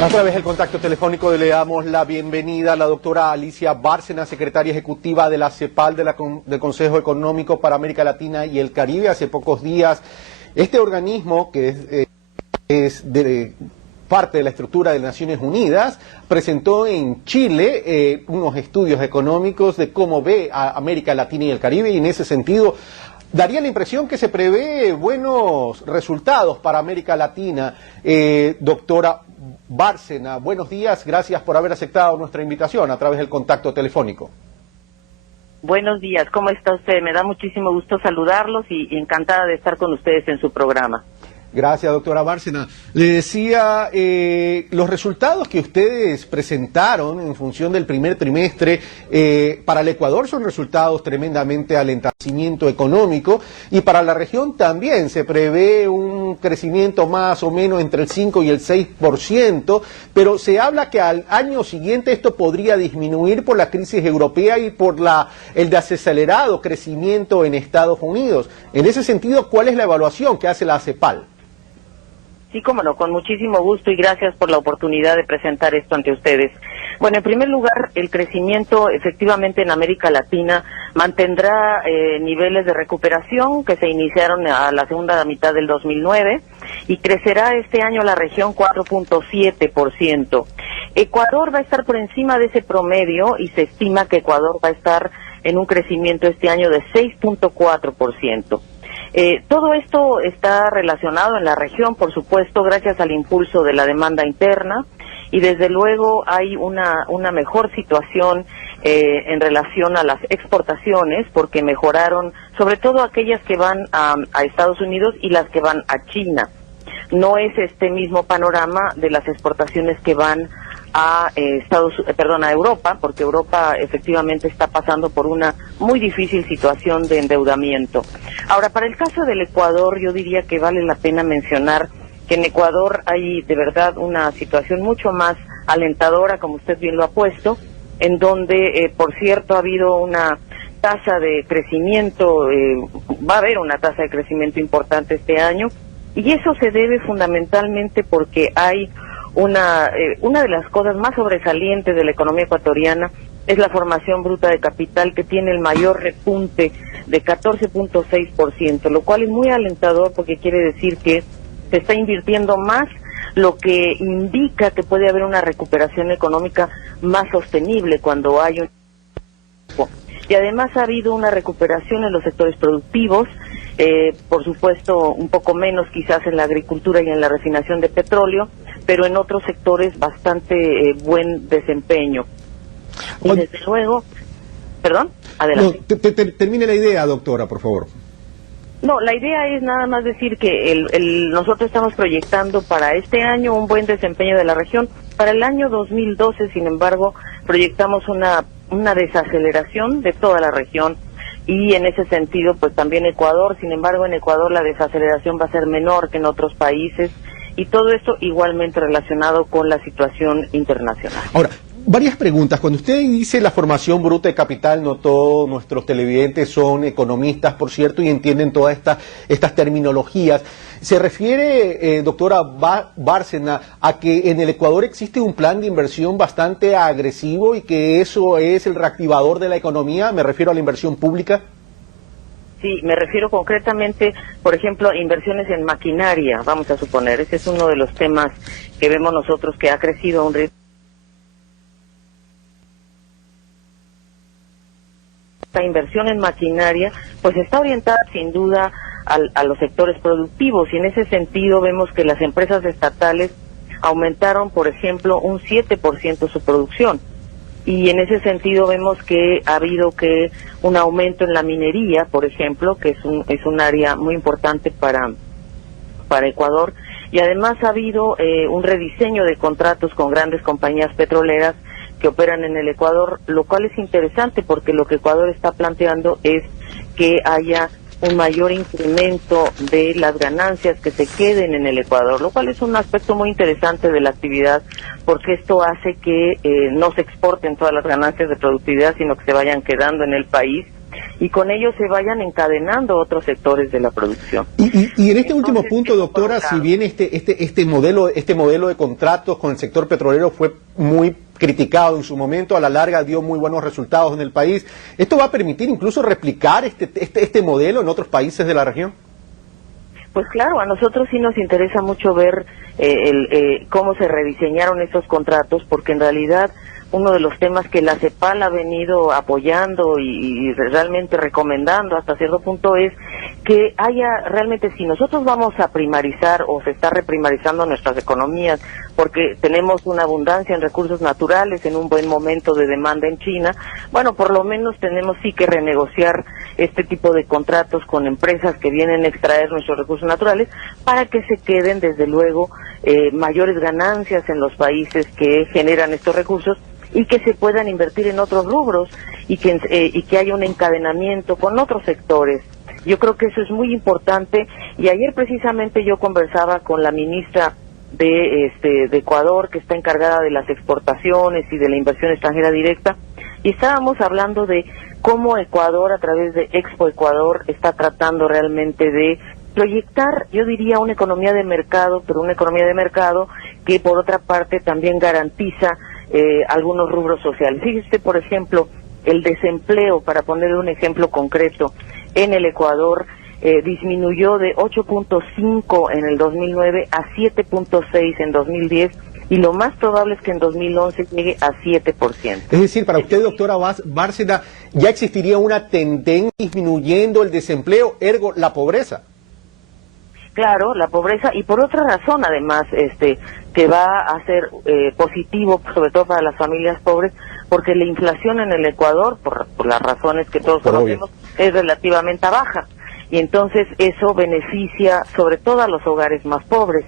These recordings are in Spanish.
A través del contacto telefónico le damos la bienvenida a la doctora Alicia Bárcena, secretaria ejecutiva de la CEPAL, del Consejo Económico para América Latina y el Caribe. Hace pocos días, este organismo, que es parte de la estructura de Naciones Unidas, presentó en Chile unos estudios económicos de cómo ve a América Latina y el Caribe, y en ese sentido daría la impresión que se prevé buenos resultados para América Latina. Doctora Bárcena, buenos días, gracias por haber aceptado nuestra invitación a través del contacto telefónico. Buenos días, ¿cómo está usted? Me da muchísimo gusto saludarlos y encantada de estar con ustedes en su programa. Gracias, doctora Bárcena. Le decía, los resultados que ustedes presentaron en función del primer trimestre para el Ecuador son resultados tremendamente alentamiento económico, y para la región también se prevé un crecimiento más o menos entre el 5 y el 6%, pero se habla que al año siguiente esto podría disminuir por la crisis europea y por el desacelerado crecimiento en Estados Unidos. En ese sentido, ¿cuál es la evaluación que hace la CEPAL? Sí, cómo no, con muchísimo gusto y gracias por la oportunidad de presentar esto ante ustedes. Bueno, en primer lugar, el crecimiento efectivamente en América Latina mantendrá niveles de recuperación que se iniciaron a la segunda mitad del 2009 y crecerá este año la región 4.7%. Ecuador va a estar por encima de ese promedio y se estima que Ecuador va a estar en un crecimiento este año de 6.4%. Todo esto está relacionado en la región, por supuesto, gracias al impulso de la demanda interna, y desde luego hay una mejor situación en relación a las exportaciones, porque mejoraron sobre todo aquellas que van a Estados Unidos y las que van a China. No es este mismo panorama de las exportaciones que van a Europa, porque Europa efectivamente está pasando por una muy difícil situación de endeudamiento. Ahora, para el caso del Ecuador, yo diría que vale la pena mencionar que en Ecuador hay de verdad una situación mucho más alentadora, como usted bien lo ha puesto, en donde, por cierto, ha habido una tasa de crecimiento, va a haber una tasa de crecimiento importante este año, y eso se debe fundamentalmente porque hay una de las cosas más sobresalientes de la economía ecuatoriana es la formación bruta de capital, que tiene el mayor repunte de 14.6%, lo cual es muy alentador porque quiere decir que se está invirtiendo más, lo que indica que puede haber una recuperación económica más sostenible cuando hay un... Y además ha habido una recuperación en los sectores productivos, por supuesto un poco menos quizás en la agricultura y en la refinación de petróleo, pero en otros sectores bastante buen desempeño. Y desde luego, perdón, adelante. No, termine la idea, doctora, por favor. No, la idea es nada más decir que nosotros estamos proyectando para este año un buen desempeño de la región. Para el año 2012, sin embargo, proyectamos una desaceleración de toda la región, y en ese sentido, pues también Ecuador. Sin embargo, en Ecuador la desaceleración va a ser menor que en otros países, y todo esto igualmente relacionado con la situación internacional. Ahora, varias preguntas. Cuando usted dice la formación bruta de capital, no todos nuestros televidentes son economistas, por cierto, y entienden todas estas terminologías. ¿Se refiere, doctora Bárcena, a que en el Ecuador existe un plan de inversión bastante agresivo y que eso es el reactivador de la economía? Me refiero a la inversión pública. Sí, me refiero concretamente, por ejemplo, inversiones en maquinaria, vamos a suponer. Ese es uno de los temas que vemos nosotros que ha crecido a un ritmo. Esta inversión en maquinaria pues está orientada sin duda a los sectores productivos, y en ese sentido vemos que las empresas estatales aumentaron, por ejemplo, un 7% su producción. Y en ese sentido vemos que ha habido un aumento en la minería, por ejemplo, que es un área muy importante para Ecuador, y además ha habido un rediseño de contratos con grandes compañías petroleras que operan en el Ecuador, lo cual es interesante porque lo que Ecuador está planteando es que haya un mayor incremento de las ganancias que se queden en el Ecuador, lo cual es un aspecto muy interesante de la actividad, porque esto hace que no se exporten todas las ganancias de productividad, sino que se vayan quedando en el país, y con ello se vayan encadenando otros sectores de la producción. Y en este último punto, doctora, si bien este modelo de contratos con el sector petrolero fue muy criticado en su momento, a la larga dio muy buenos resultados en el país, ¿esto va a permitir incluso replicar este modelo en otros países de la región? Pues claro, a nosotros sí nos interesa mucho ver cómo se rediseñaron estos contratos, porque en realidad uno de los temas que la CEPAL ha venido apoyando y realmente recomendando hasta cierto punto es que haya realmente, si nosotros vamos a primarizar o se está reprimarizando nuestras economías porque tenemos una abundancia en recursos naturales en un buen momento de demanda en China, bueno, por lo menos tenemos sí que renegociar este tipo de contratos con empresas que vienen a extraer nuestros recursos naturales para que se queden desde luego mayores ganancias en los países que generan estos recursos y que se puedan invertir en otros rubros y que haya un encadenamiento con otros sectores. Yo creo que eso es muy importante y ayer precisamente yo conversaba con la ministra de Ecuador, que está encargada de las exportaciones y de la inversión extranjera directa, y estábamos hablando de cómo Ecuador a través de Expo Ecuador está tratando realmente de proyectar, yo diría, una economía de mercado, pero una economía de mercado que por otra parte también garantiza algunos rubros sociales. Fíjese, por ejemplo, el desempleo, para ponerle un ejemplo concreto, en el Ecuador disminuyó de 8.5 en el 2009 a 7.6 en 2010 y lo más probable es que en 2011 llegue a 7%. Es decir, para usted, doctora Bárcena, ya existiría una tendencia disminuyendo el desempleo, ergo la pobreza. Claro, la pobreza, y por otra razón además, que va a ser positivo, sobre todo para las familias pobres, porque la inflación en el Ecuador, por las razones que todos conocemos, es relativamente baja, y entonces eso beneficia sobre todo a los hogares más pobres.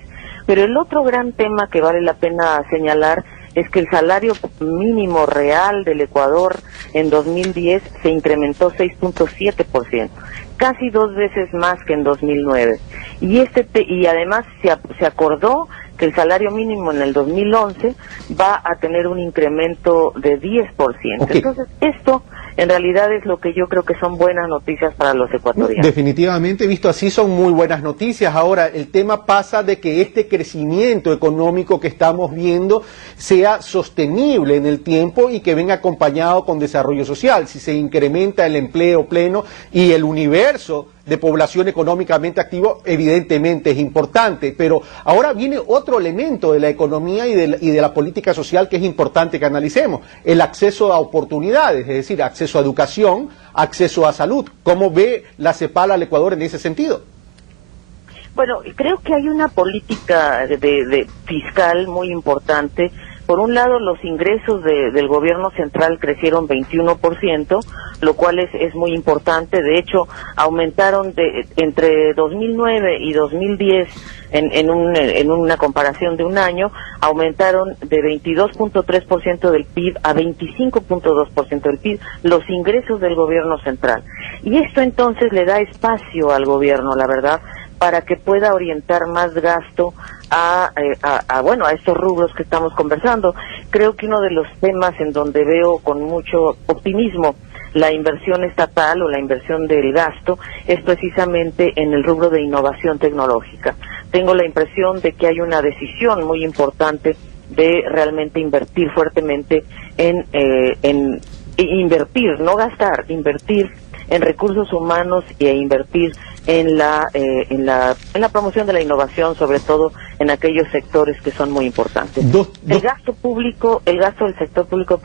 Pero el otro gran tema que vale la pena señalar es que el salario mínimo real del Ecuador en 2010 se incrementó 6.7%, casi 2 veces más que en 2009. Y además se acordó que el salario mínimo en el 2011 va a tener un incremento de 10%. Okay. Entonces, esto en realidad es lo que yo creo que son buenas noticias para los ecuatorianos. Definitivamente, visto así, son muy buenas noticias. Ahora, el tema pasa de que este crecimiento económico que estamos viendo sea sostenible en el tiempo y que venga acompañado con desarrollo social. Si se incrementa el empleo pleno y el universo de población económicamente activo, evidentemente es importante, pero ahora viene otro elemento de la economía y de la política social que es importante que analicemos, el acceso a oportunidades, es decir, acceso a educación, acceso a salud. ¿Cómo ve la CEPAL al Ecuador en ese sentido? Bueno, creo que hay una política de fiscal muy importante. Por un lado, los ingresos del gobierno central crecieron 21%, lo cual es muy importante. De hecho, aumentaron entre 2009 y 2010, en una comparación de un año, aumentaron de 22.3% del PIB a 25.2% del PIB los ingresos del gobierno central. Y esto entonces le da espacio al gobierno, la verdad, para que pueda orientar más gasto a estos rubros que estamos conversando. Creo que uno de los temas en donde veo con mucho optimismo la inversión estatal o la inversión del gasto es precisamente en el rubro de innovación tecnológica. Tengo la impresión de que hay una decisión muy importante de realmente invertir fuertemente en invertir, no gastar, invertir en recursos humanos e invertir en la promoción de la innovación, sobre todo en aquellos sectores que son muy importantes. El gasto del sector público,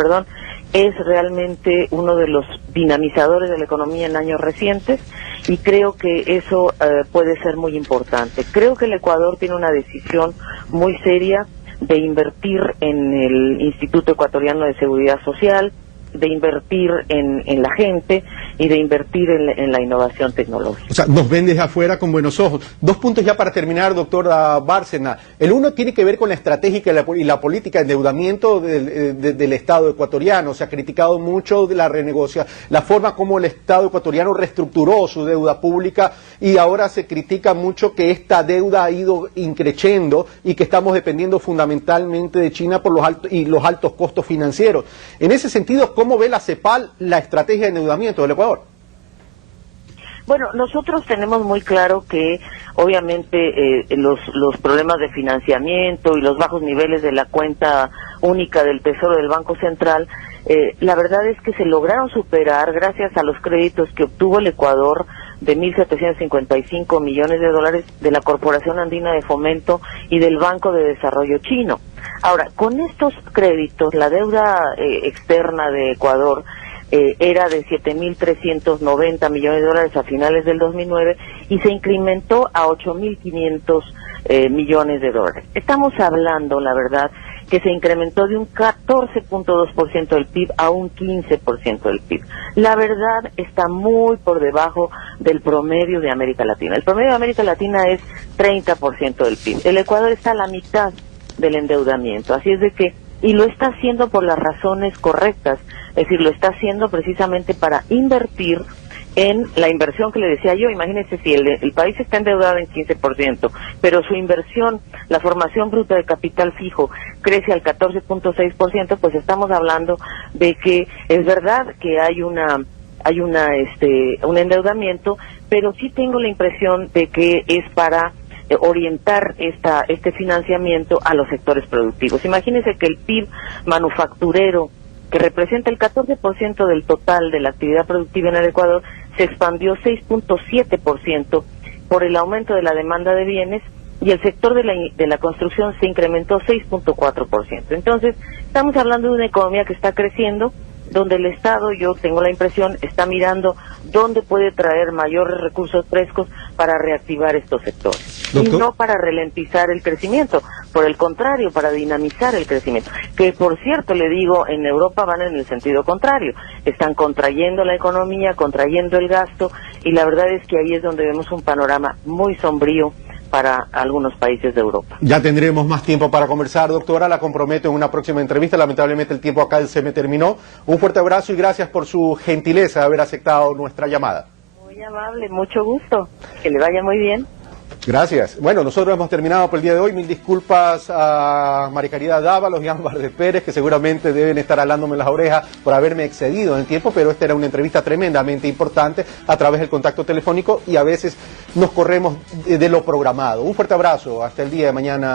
es realmente uno de los dinamizadores de la economía en años recientes y creo que eso puede ser muy importante. Creo que el Ecuador tiene una decisión muy seria de invertir en el Instituto Ecuatoriano de Seguridad Social, de invertir en la gente y de invertir en la innovación tecnológica. O sea, nos ven desde afuera con buenos ojos. 2 puntos ya para terminar, doctora Bárcena. El uno tiene que ver con la estrategia y la política de endeudamiento del Estado ecuatoriano. Se ha criticado mucho de la renegociación, la forma como el Estado ecuatoriano reestructuró su deuda pública y ahora se critica mucho que esta deuda ha ido increciendo y que estamos dependiendo fundamentalmente de China por los altos costos financieros. En ese sentido, ¿cómo ve la CEPAL la estrategia de endeudamiento del Ecuador? Bueno, nosotros tenemos muy claro que obviamente los problemas de financiamiento y los bajos niveles de la cuenta única del Tesoro del Banco Central, la verdad es que se lograron superar gracias a los créditos que obtuvo el Ecuador de 1.755 millones de dólares de la Corporación Andina de Fomento y del Banco de Desarrollo Chino. Ahora, con estos créditos, la deuda externa de Ecuador era de 7.390 millones de dólares a finales del 2009 y se incrementó a 8.500 millones de dólares. Estamos hablando, la verdad, que se incrementó de un 14.2% del PIB a un 15% del PIB. La verdad está muy por debajo del promedio de América Latina. El promedio de América Latina es 30% del PIB. El Ecuador está a la mitad del endeudamiento, así es de que, y lo está haciendo por las razones correctas, es decir, lo está haciendo precisamente para invertir en la inversión que le decía yo. Imagínense si el país está endeudado en 15%, pero su inversión, la formación bruta de capital fijo, crece al 14.6%, pues estamos hablando de que es verdad que hay un endeudamiento, pero sí tengo la impresión de que es para orientar este financiamiento a los sectores productivos. Imagínense que el PIB manufacturero, que representa el 14% del total de la actividad productiva en el Ecuador, se expandió 6.7% por el aumento de la demanda de bienes, y el sector de la construcción se incrementó 6.4%. Entonces, estamos hablando de una economía que está creciendo, donde el Estado, yo tengo la impresión, está mirando dónde puede traer mayores recursos frescos para reactivar estos sectores. Doctor. Y no para ralentizar el crecimiento, por el contrario, para dinamizar el crecimiento. Que, por cierto, le digo, en Europa van en el sentido contrario. Están contrayendo la economía, contrayendo el gasto, y la verdad es que ahí es donde vemos un panorama muy sombrío para algunos países de Europa. Ya tendremos más tiempo para conversar, doctora, la comprometo en una próxima entrevista. Lamentablemente el tiempo acá se me terminó. Un fuerte abrazo y gracias por su gentileza de haber aceptado nuestra llamada. Muy amable, mucho gusto. Que le vaya muy bien. Gracias. Bueno, nosotros hemos terminado por el día de hoy. Mil disculpas a María Caridad Dávalos y Ámbar de Pérez, que seguramente deben estar hablándome en las orejas por haberme excedido en el tiempo, pero esta era una entrevista tremendamente importante a través del contacto telefónico y a veces nos corremos de lo programado. Un fuerte abrazo. Hasta el día de mañana.